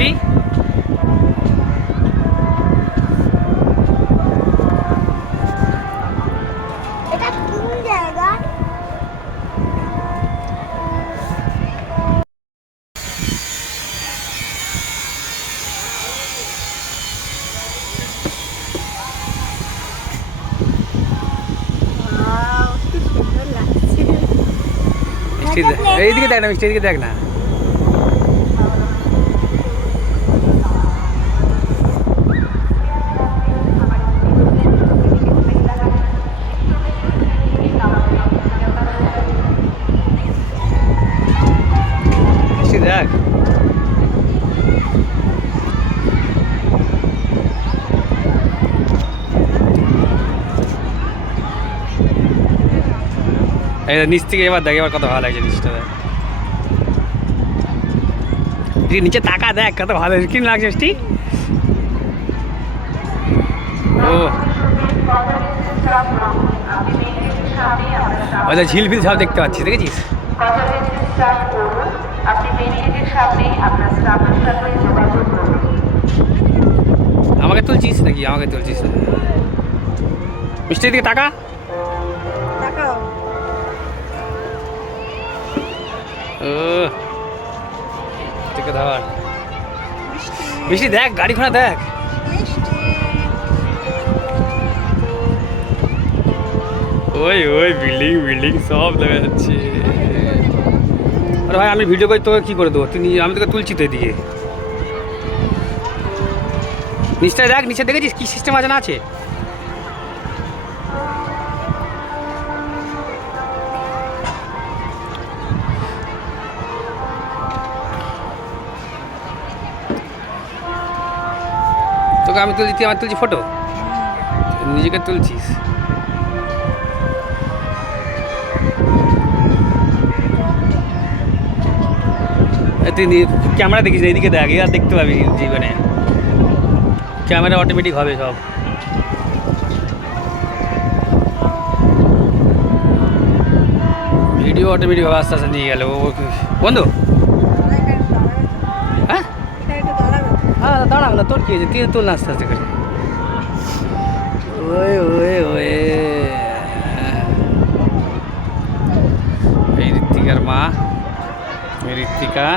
মিষ্টি? এটা কোন জায়গা? ওয়াও, কি সুন্দর লাগছে। মিষ্টি এইদিকে দেখ না, মিষ্টি এদিকে দেখ না। মিষ্টি দেখ। এই নিচ থেকে এবার দেখ, এবার কত ভালো লাগছে নিচটা দেখ। নিচে তাকা দেখ কত ভালো কি লাগছে মিষ্টি। ও আচ্ছা, ঝিল ফিল সব দেখতে পাচ্ছি, দেখেছিস? আমাকে তুলছিস নাকি? আমাকে তুলছিস? মিষ্টির দিকে টাকা দেখাও। ও ঠিক ধর। মিষ্টি দেখ, গাড়ি ঘোড়া দেখ। ওই ওই বিল্ডিং বিল্ডিং সব দেখা যাচ্ছে। আরে ভাই, আমি ভিডিও করে তোকে কী করে দেবো? তুই আমি তোকে তুলছি তো এদিকে। নিচটা দেখ, নিচে দেখেছিস কী সিস্টেম আছে না আছে? তোকে আমি তুলছি, তুই আমার তুলছি ফটো, নিজেকে তুলছিস। তুই ক্যামেরা দেখিস, এইদিকে দেখ, আর দেখতে পাবি জীবনে। ক্যামেরা অটোমেটিক হবে সব। ভিডিও অটোমেটিক হবে, আস্তে আস্তে নিয়ে গেল ও। বন্ধু হ্যাঁ হ্যাঁ, দাঁড়াও না, তোর কি হয়েছে? তুই তোল না আস্তে আস্তে করে। ওয়ে ওয়ে ওয়ে, এই ঋত্বিকার মা, ঋত্বিকা।